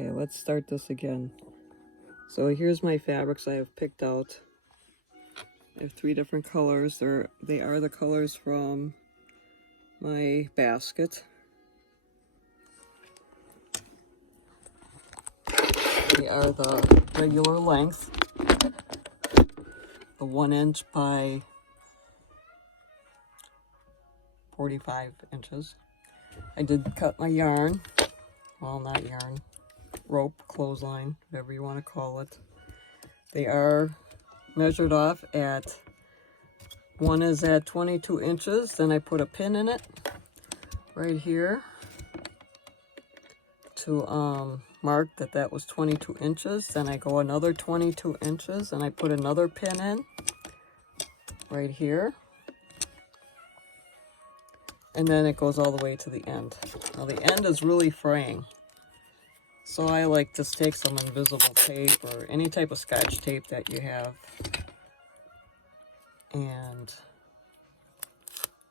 Okay, let's start this again. So here's my fabrics I have picked out. I have 3 different colors. They are the colors from my basket. They are the regular length, the 1 inch by 45 inches. I did cut my yarn, well, not yarn, rope, clothesline, whatever you want to call it. They are measured off at, one is at 22 inches, then I put a pin in it right here to mark that that was 22 inches. Then I go another 22 inches and I put another pin in right here. And then it goes all the way to the end. Now the end is really fraying. So I like to take some invisible tape or any type of Scotch tape that you have and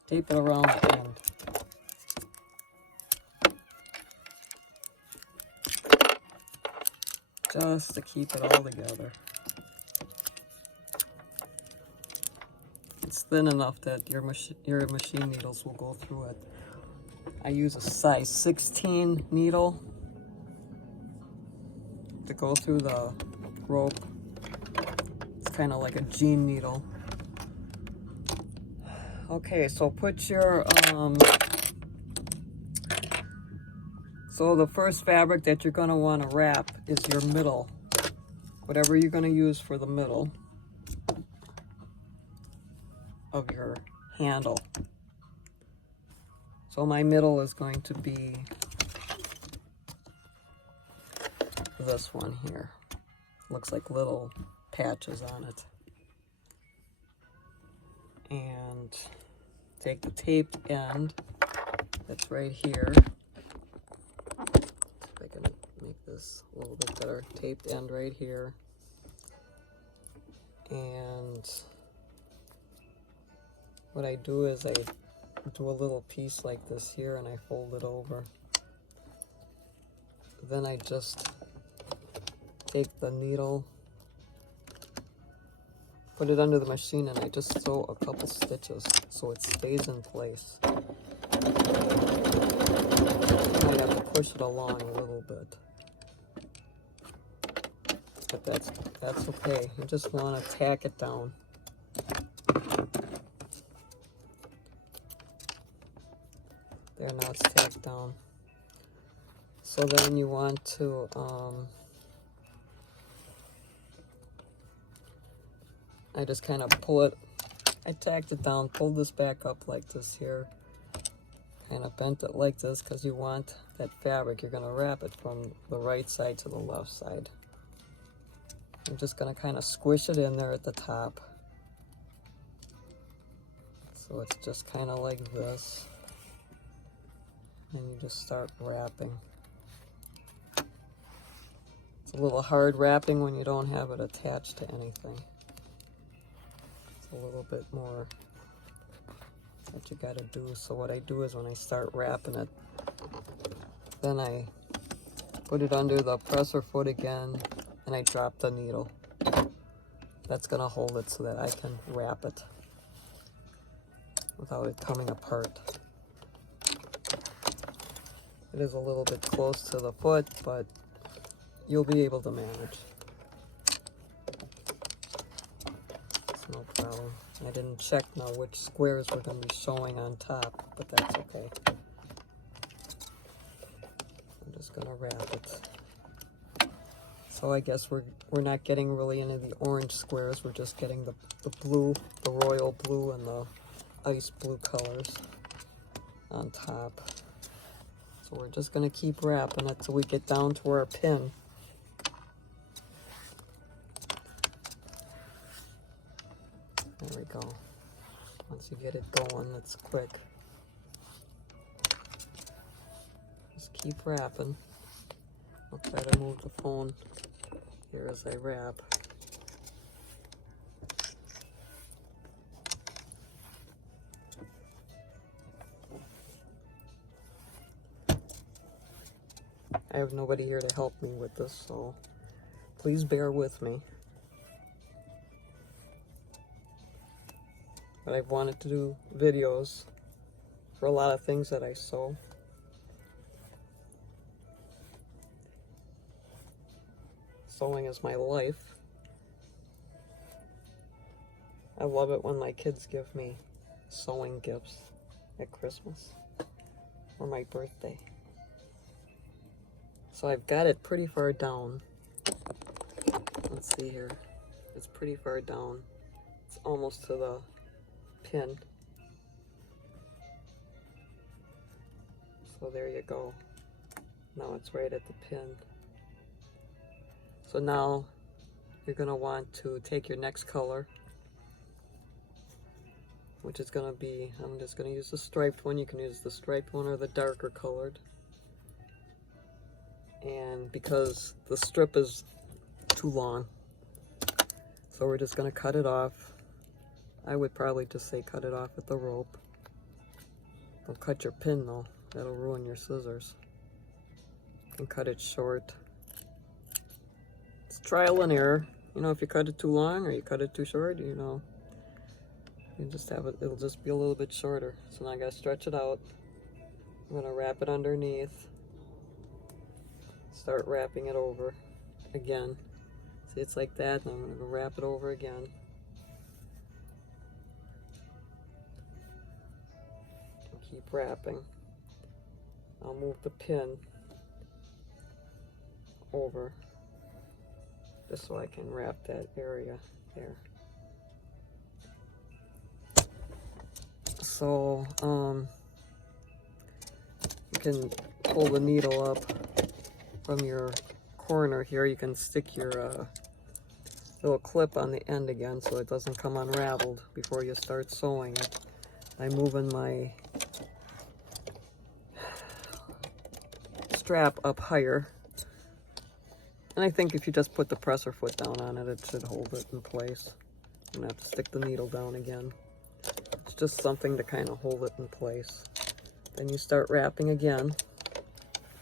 tape it around the end. Just to keep it all together. It's thin enough that your machine needles will go through it. I use a size 16 needle to go through the rope. It's kind of like a jean needle. Okay, so put your, so the first fabric that you're going to want to wrap is your middle. Whatever you're going to use for the middle of your handle. So my middle is going to be this one here. Looks like little patches on it. And take the taped end that's right here. See if I can make this a little bit better. Taped end right here. And what I do is I do a little piece like this here and I fold it over. Then I just take the needle, put it under the machine, and I just sew a couple stitches so it stays in place. I have to push it along a little bit. But that's okay. You just want to tack it down. There, now it's tacked down. So then you want to I just kind of pull it. I tacked it down, pulled this back up like this here, kind of bent it like this because you want that fabric. You're going to wrap it from the right side to the left side. I'm just going to kind of squish it in there at the top. So it's just kind of like this. And you just start wrapping. It's a little hard wrapping when you don't have it attached to anything. It's a little bit more what you got to do. So what I do is when I start wrapping it, then I put it under the presser foot again and I drop the needle. That's going to hold it so that I can wrap it without it coming apart. It is a little bit close to the foot, but you'll be able to manage. It's no problem. I didn't check now which squares we're going to be showing on top, but that's okay. I'm just going to wrap it. So I guess we're not getting really any of the orange squares. We're just getting the blue, the royal blue, and the ice blue colors on top. So we're just going to keep wrapping it till we get down to our pin. There we go. Once you get it going, it's quick. Just keep wrapping. I'll try to move the phone here as I wrap. I have nobody here to help me with this, so please bear with me. But I've wanted to do videos for a lot of things that I sew. Sewing is my life. I love it when my kids give me sewing gifts at Christmas or my birthday. So I've got it pretty far down. Let's see here. It's pretty far down. It's almost to the pin. So there you go. Now it's right at the pin. So now you're going to want to take your next color, which is going to be, I'm just going to use the striped one. You can use the striped one or the darker colored. And because the strip is too long, so we're just going to cut it off. I would probably just say cut it off with the rope. Don't cut your pin though, that'll ruin your scissors. You can cut it short. It's trial and error. You know, if you cut it too long or you cut it too short, you know, you just have it, it'll just be a little bit shorter. So now I gotta stretch it out. I'm gonna wrap it underneath. Start wrapping it over again. See, it's like that, and I'm gonna go wrap it over again. And keep wrapping. I'll move the pin over just so I can wrap that area there. So, you can pull the needle up from your corner here. You can stick your little clip on the end again so it doesn't come unraveled before you start sewing it. I'm moving my strap up higher. And I think if you just put the presser foot down on it, it should hold it in place. I'm gonna have to stick the needle down again. It's just something to kind of hold it in place. Then you start wrapping again.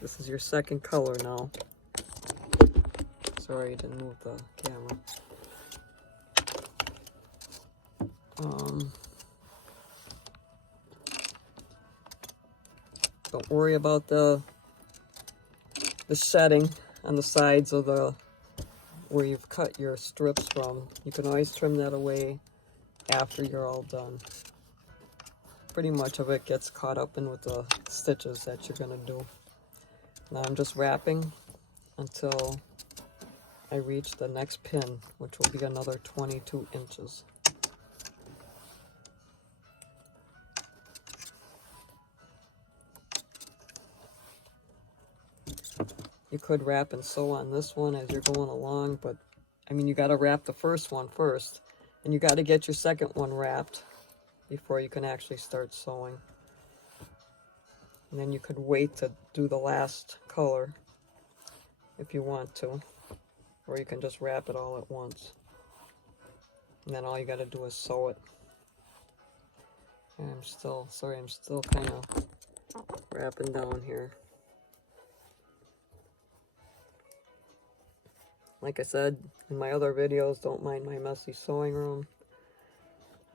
This is your second color now. Sorry, I didn't move the camera. Don't worry about the shedding on the sides of the where you've cut your strips from. You can always trim that away after you're all done. Pretty much of it gets caught up in with the stitches that you're gonna do. Now I'm just wrapping until I reach the next pin, which will be another 22 inches. You could wrap and sew on this one as you're going along, but I mean, you got to wrap the first one first, and you got to get your second one wrapped before you can actually start sewing. And then you could wait to do the last color if you want to, or you can just wrap it all at once. And then all you got to do is sew it. And I'm still kind of wrapping down here. Like I said in my other videos, don't mind my messy sewing room.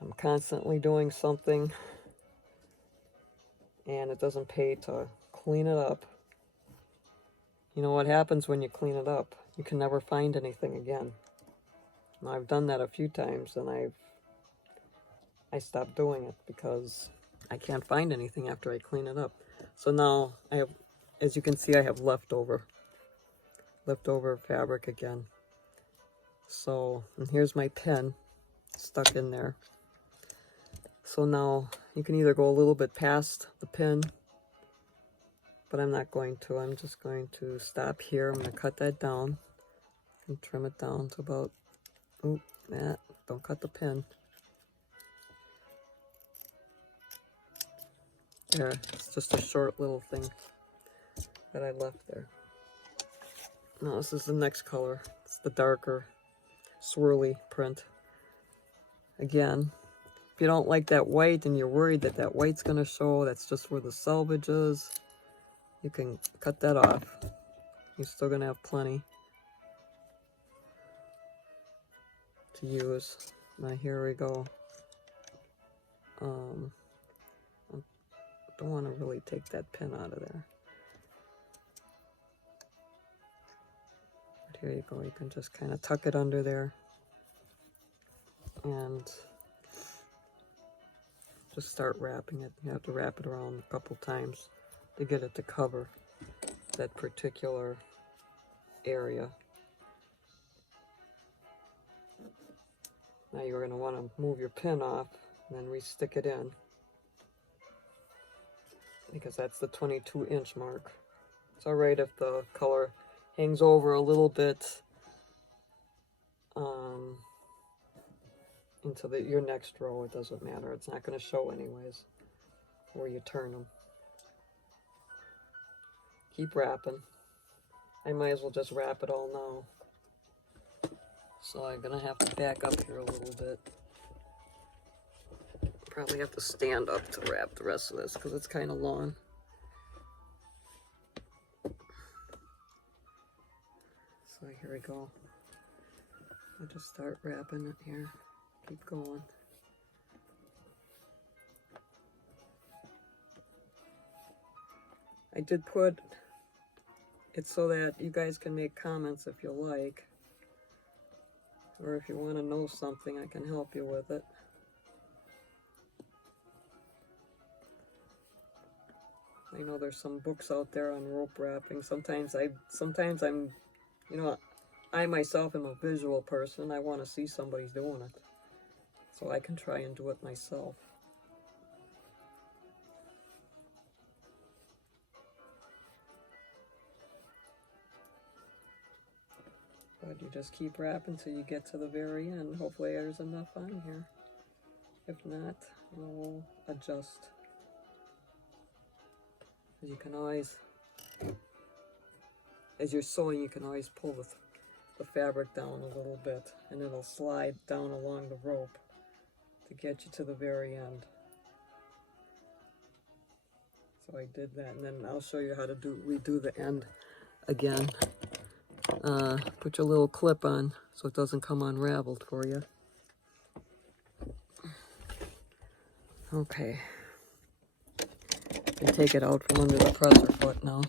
I'm constantly doing something, and it doesn't pay to clean it up. You know what happens when you clean it up? You can never find anything again. Now, I've done that a few times, and I stopped doing it because I can't find anything after I clean it up. So now I have, as you can see, I have leftover fabric again. So, and here's my pin stuck in there. So now you can either go a little bit past the pin, but I'm not going to. I'm just going to stop here. I'm going to cut that down and trim it down to about, that. Don't cut the pin. There, it's just a short little thing that I left there. Now this is the next color. It's the darker swirly print. Again, if you don't like that white and you're worried that that white's going to show, that's just where the selvage is, you can cut that off. you're still gonna have plenty to use. Now here we go. I don't want to really take that pin out of there. But here you go. You can just kind of tuck it under there and just start wrapping it. You have to wrap it around a couple times to get it to cover that particular area. Now you're going to want to move your pin off and then re-stick it in, because that's the 22-inch mark. It's alright if the color hangs over a little bit into your next row. It doesn't matter. It's not going to show anyways where you turn them. Keep wrapping. I might as well just wrap it all now. So I'm going to have to back up here a little bit. Probably have to stand up to wrap the rest of this because it's kind of long. So here we go. I'll just start wrapping it here. Keep going. I did put it so that you guys can make comments if you like, or if you want to know something, I can help you with it. I know there's some books out there on rope wrapping. Sometimes I'm, you know, I myself am a visual person. I want to see somebody doing it, so I can try and do it myself. But you just keep wrapping till you get to the very end. Hopefully there's enough on here. If not, we'll adjust. You can always, as you're sewing, you can always pull the fabric down a little bit, and it'll slide down along the rope to get you to the very end. So I did that, and then I'll show you how to redo the end again. Put your little clip on so it doesn't come unraveled for you. Okay. You can take it out from under the presser foot now.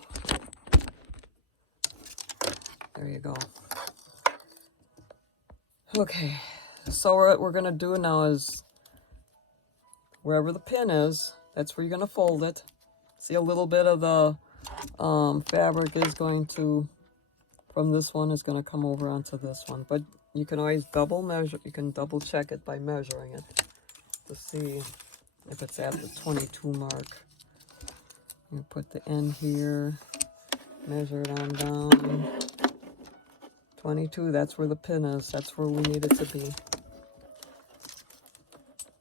There you go. Okay, so what we're going to do now is, wherever the pin is, that's where you're going to fold it. See, a little bit of the fabric is going to, from this one, is going to come over onto this one. But you can always double measure, you can double check it by measuring it to see if it's at the 22 mark. You put the end here, measure it on down. 22, that's where the pin is. That's where we need it to be.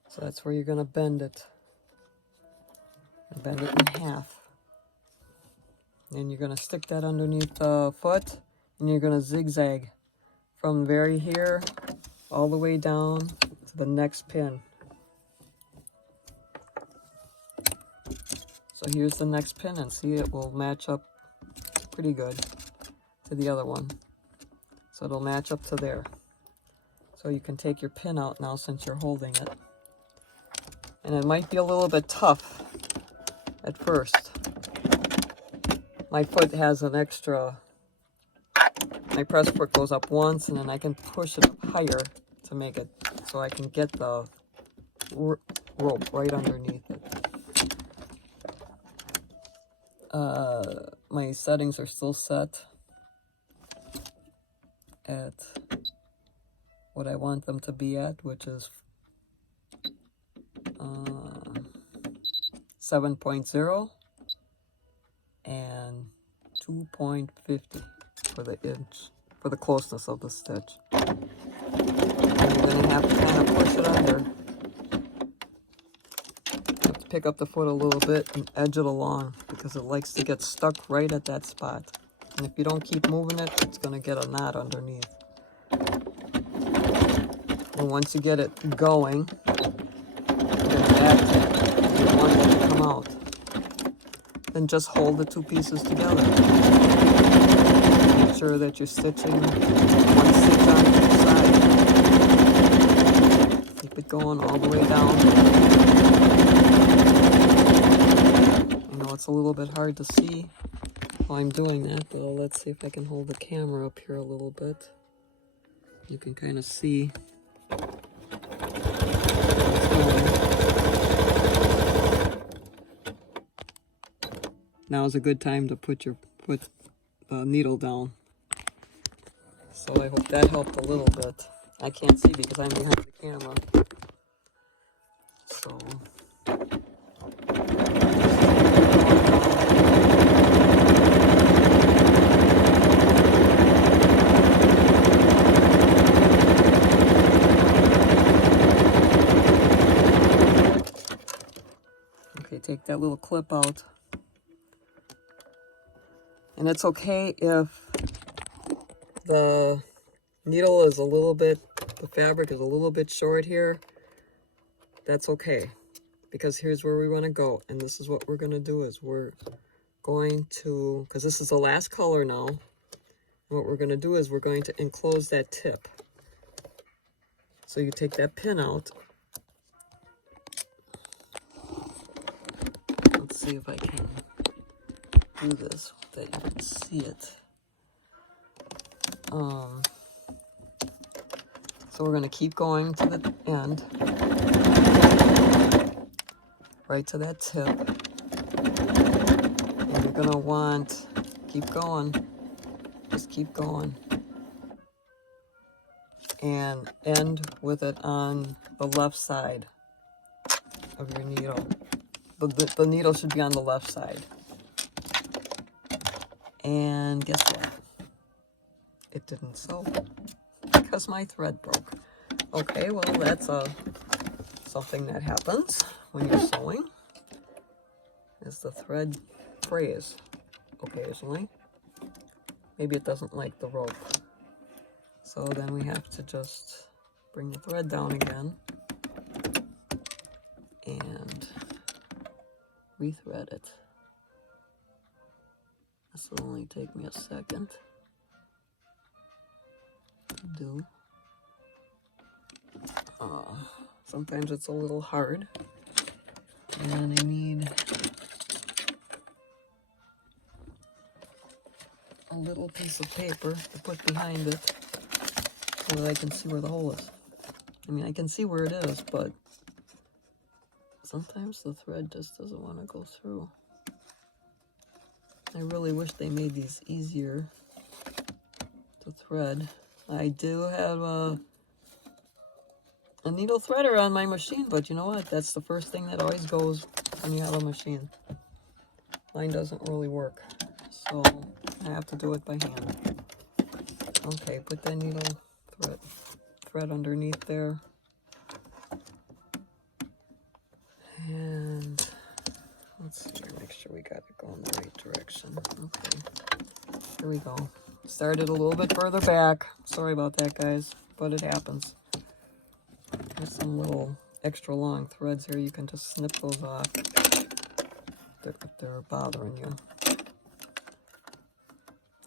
So that's where you're going to bend it. Bend it in half. And you're going to stick that underneath the foot, and you're going to zigzag from very here all the way down to the next pin. So here's the next pin, and see, it will match up pretty good to the other one. So it'll match up to there. So you can take your pin out now since you're holding it. And it might be a little bit tough at first. My foot has an extra, my press foot goes up once, and then I can push it up higher to make it so I can get the rope right underneath it. My settings are still set at what I want them to be at, which is 7.0 and 2.50 for the inch, for the closeness of the stitch. And you're going to have to kind of push it under. You have to pick up the foot a little bit and edge it along, because it likes to get stuck right at that spot. And if you don't keep moving it, it's going to get a knot underneath. And once you get it going, you're going to back tap. You don't want it to come out. Then just hold the two pieces together. sure that you're stitching one stitch on each side. Keep it going all the way down. I know it's a little bit hard to see while I'm doing that, but let's see if I can hold the camera up here a little bit. You can kind of see. Now is a good time to put the needle down. So I hope that helped a little bit. I can't see because I'm behind the camera. So okay, take that little clip out. And it's okay if the needle is a little bit, the fabric is a little bit short here. That's okay, because here's where we want to go. And this is what we're going to do is we're going to, because this is the last color now, and what we're going to do is we're going to enclose that tip. So you take that pin out. Let's see if I can do this that you can see it. So we're going to keep going to the end, right to that tip. And you're going to want, keep going, just keep going. And end with it on the left side of your needle. The needle should be on the left side. And guess what? It didn't sew because my thread broke. Okay, well that's something that happens when you're sewing, is the thread frays occasionally. Maybe it doesn't like the rope. So then we have to just bring the thread down again and rethread it. This will only take me a second to do. Sometimes it's a little hard, and I need a little piece of paper to put behind it so that I can see where the hole is. I mean, I can see where it is, but sometimes the thread just doesn't want to go through. I really wish they made these easier to thread. I do have a needle threader on my machine, but you know what? That's the first thing that always goes when you have a machine. Mine doesn't really work, so I have to do it by hand. Okay, put that needle thread underneath there. And let's see, make sure we got it going the right direction. Okay, here we go. Started a little bit further back. Sorry about that, guys, but it happens. There's some little extra long threads here. You can just snip those off if they're bothering you.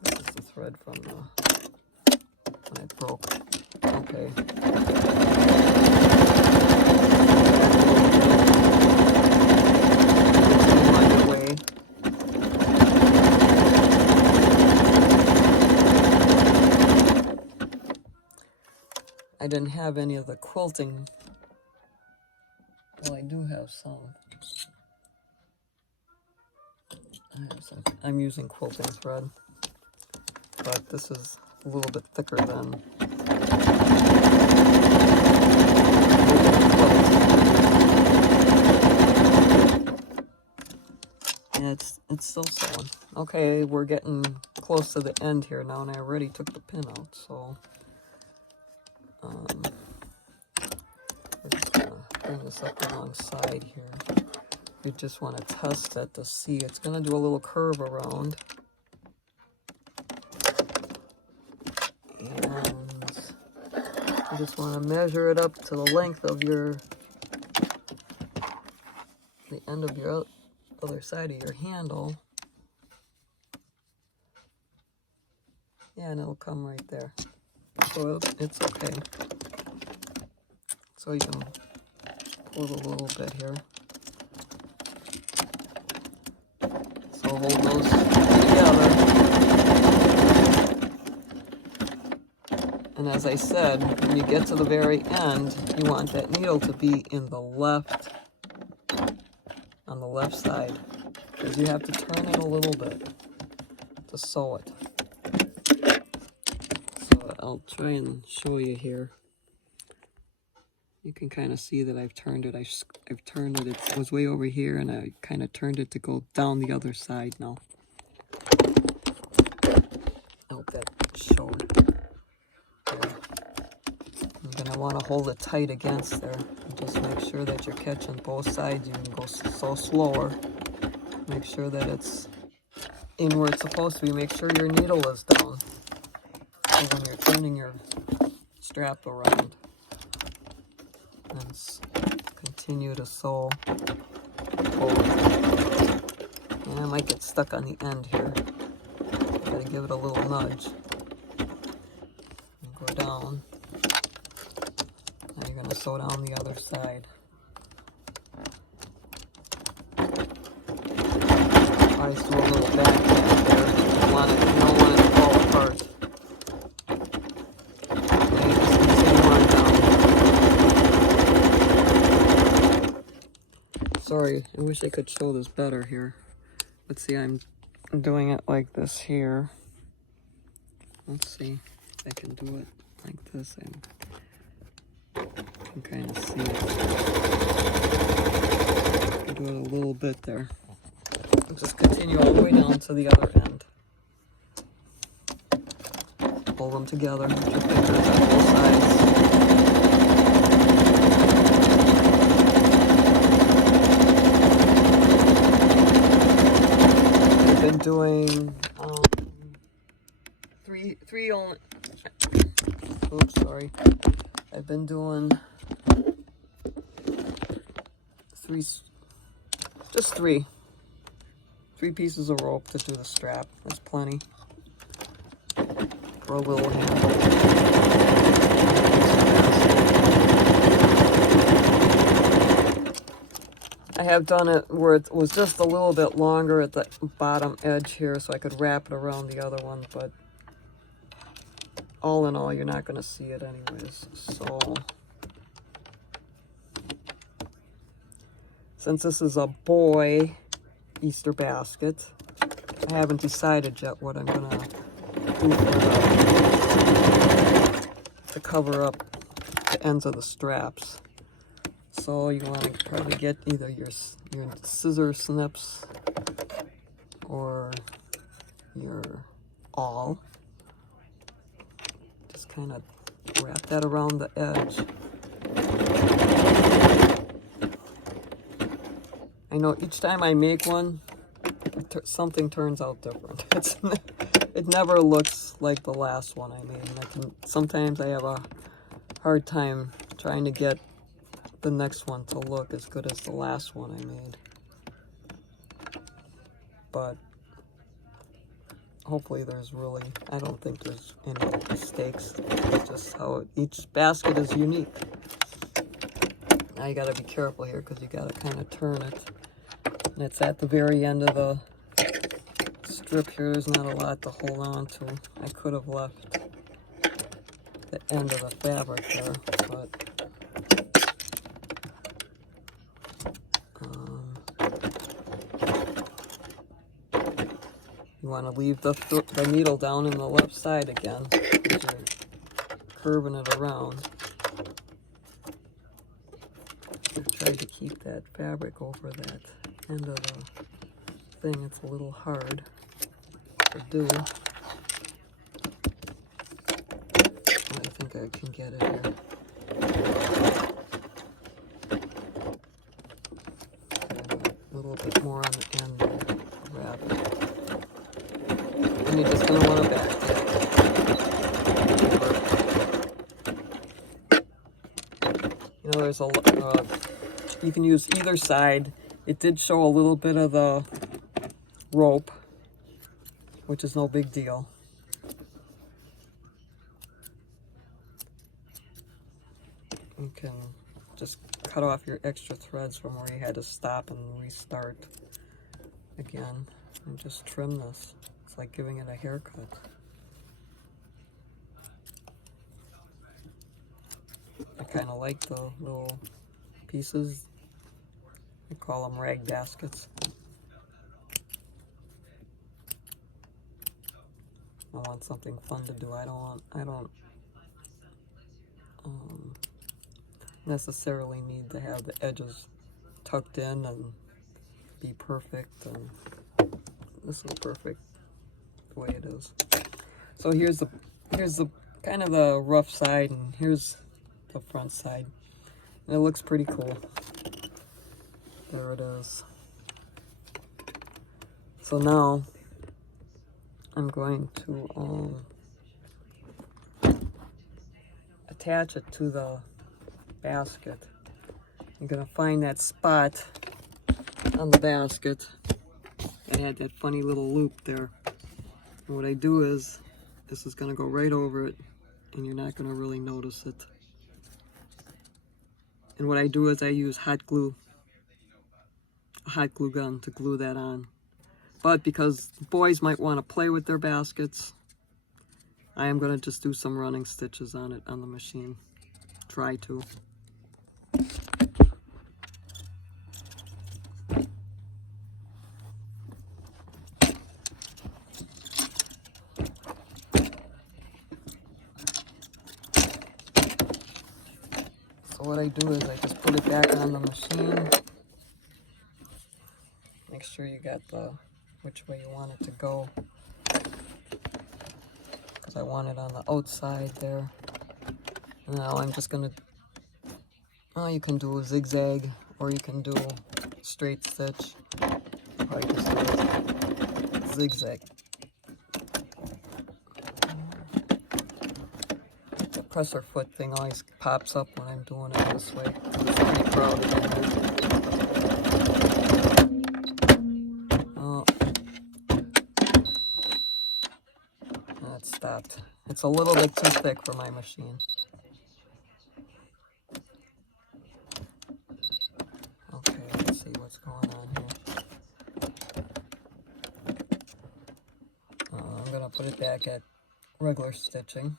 This is the thread from when it broke. Okay. I didn't have any of the quilting. Well, I do have some. I have some. I'm using quilting thread, but this is a little bit thicker than. And it's still sewing. Okay, we're getting close to the end here now, and I already took the pin out, so. We're just gonna bring this up alongside here. You just want to test it to see. It's gonna do a little curve around. And you just want to measure it up to the length of the end of your other side of your handle. Yeah, Yeah, and it'll come right there. So it's okay. So you can pull it a little bit here. So hold those together. And as I said, when you get to the very end, you want that needle to be in the left, on the left side, because you have to turn it a little bit to sew it. So I'll try and show you here. You can kind of see that I've turned it. I've turned it. It was way over here, and I kind of turned it to go down the other side now. I hope that showed. There. You're going to want to hold it tight against there. And just make sure that you're catching both sides. You can go so slower. Make sure that it's in where it's supposed to be. Make sure your needle is down. So when you're turning your strap around. And continue to sew. And I might get stuck on the end here. Gotta give it a little nudge. And go down. Now you're gonna sew down the other side. Always do a little back there. You don't want it to fall apart. And you just continue on down. Sorry, I wish I could show this better here. Let's see, I'm doing it like this here. Let's see if I can do it like this. I can kind of see it. I'll do it a little bit there. I'll just continue all the way down to the other end. Pull them together with your fingers on both sides. Been doing three only. Oops, sorry. I've been doing three pieces of rope to do the strap. That's plenty for a little handle. I have done it where it was just a little bit longer at the bottom edge here so I could wrap it around the other one, but all in all, you're not going to see it anyways. So, since this is a boy Easter basket, I haven't decided yet what I'm going to do to cover up the ends of the straps. So you want to probably get either your scissor snips or your awl. Just kind of wrap that around the edge. I know each time I make one, something turns out different. It never looks like the last one I made. Sometimes I have a hard time trying to get the next one to look as good as the last one I made. But hopefully I don't think there's any mistakes. It's just how each basket is unique. Now you gotta be careful here because you gotta kind of turn it. And it's at the very end of the strip here. There's not a lot to hold on to. I could have left the end of the fabric there, but you want to leave the needle down in the left side again as you're curving it around. I've tried to keep that fabric over that end of the thing. It's a little hard to do. I think I can get it here. A little bit more on the end there. Wrap it. And you're just going to want to back it. You know, there's you can use either side. It did show a little bit of the rope, which is no big deal. you can just cut off your extra threads from where you had to stop and restart again, and just trim this. It's like giving it a haircut. I kind of like the little pieces. I call them rag baskets. I want something fun to do. I don't necessarily need to have the edges tucked in and be perfect, and this is perfect the way it is. So here's the kind of the rough side, and here's the front side, and it looks pretty cool. There it is. So now I'm going to attach it to the basket. You're gonna find that spot on the basket that had that funny little loop there. And what I do is, this is gonna go right over it, and you're not gonna really notice it. And what I do is I use hot glue, a hot glue gun, to glue that on. But because boys might want to play with their baskets, I am gonna just do some running stitches on it on the machine. Try to. So what I do is I just put it back on the machine. Make sure you got the which way you want it to go, because I want it on the outside there. Now I'm just gonna, well, you can do a zigzag or you can do straight stitch. Probably just do a zigzag. The presser foot thing always pops up when I'm doing it this way. It's pretty crowded in here. Oh, that stopped. It's a little bit too thick for my machine. Okay, let's see what's going on here. I'm gonna put it back at regular stitching.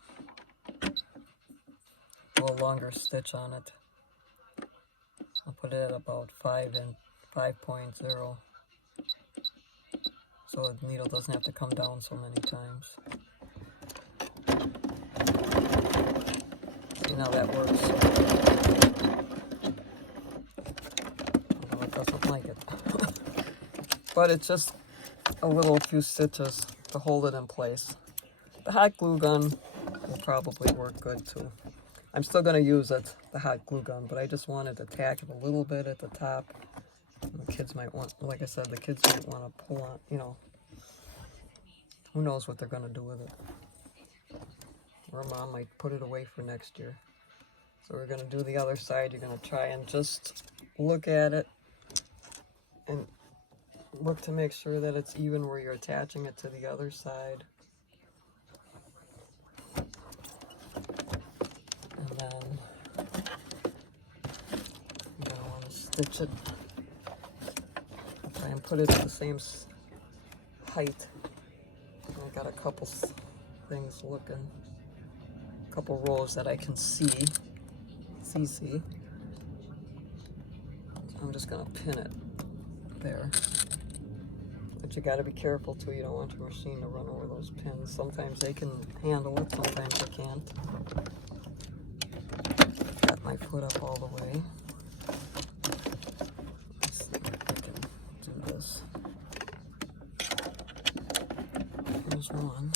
A little longer stitch on it. I'll put it at about 5.0, so the needle doesn't have to come down so many times. See, now that works. Although it doesn't like it. But it's just a few stitches to hold it in place. The hot glue gun will probably work good too. I'm still going to use it, the hot glue gun, but I just wanted to tack it a little bit at the top. And the kids might want, like I said, the kids might want to pull on, you know, who knows what they're going to do with it. Or mom might put it away for next year. So we're going to do the other side. You're going to try and just look at it and look to make sure that it's even where you're attaching it to the other side. And then you're going to want to stitch it. Try and put it at the same height. I got a couple things looking, a couple rows that I can see. So I'm just going to pin it there. But you got to be careful too. You don't want your machine to run over those pins. Sometimes they can handle it, sometimes they can't. Got my foot up all the way. Let's see if I can do this. Here's one.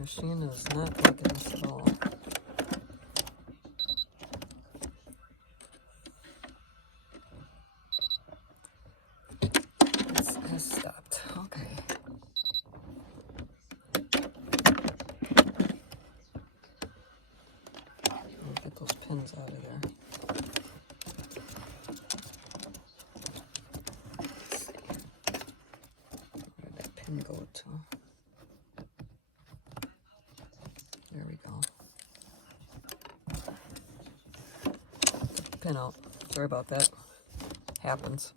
Machine is not liking this at all. It has stopped. Okay. Get those pins out of there. can go to. There we go. Pin out. Sorry about that. Happens.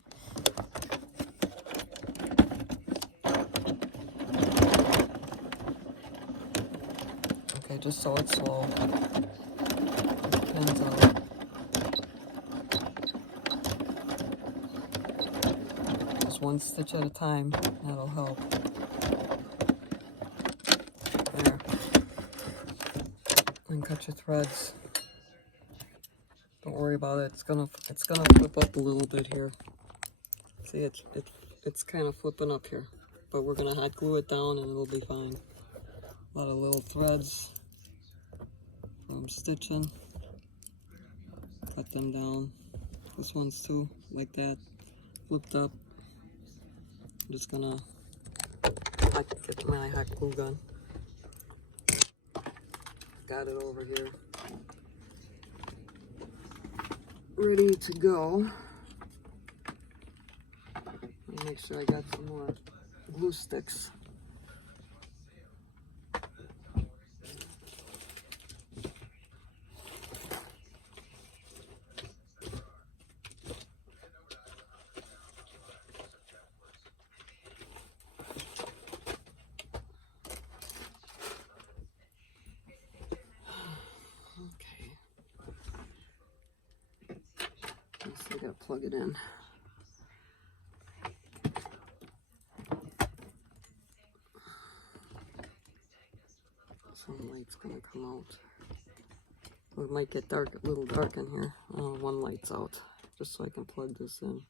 Okay, just so it's slow. Pins out. Just one stitch at a time. That'll help. There. And cut your threads. Don't worry about it. It's gonna flip up a little bit here. See, it's kind of flipping up here, but we're gonna hot glue it down and it'll be fine. A lot of little threads from stitching. Cut them down. This one's too, like that, flipped up. I'm just gonna get my hot glue gun. Got it over here, ready to go. Let me make sure I got some more glue sticks. I gotta plug it in. Some light's gonna come out. It might get dark, a little dark in here. One light's out, just so I can plug this in.